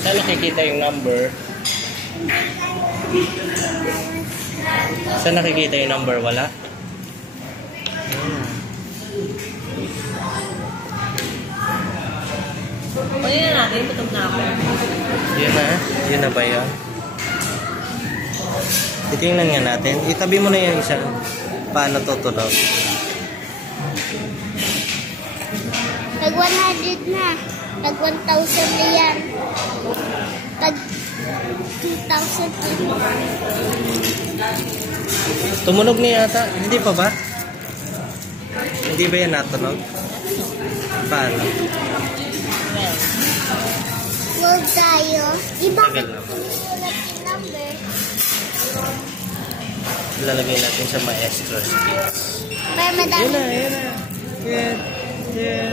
Saan nakikita yung number? Saan nakikita yung number? Wala? Pwede na natin, gutom na ako. Yun na? Yun na ba yun? Titingnan nga natin. Itabi mo na yung isa. Paano tutunog? Tag 100 na. Tag 1,000 na yan. Tag 2,000 na. Tumunog na yata. Hindi pa ba? Hindi ba yan natunog? Paano? Huwag tayo. Iba Tagal na. sulat yung number. Ilalagay natin sa maestro skills. Para madami. Yun na, yun na. Yan, yan.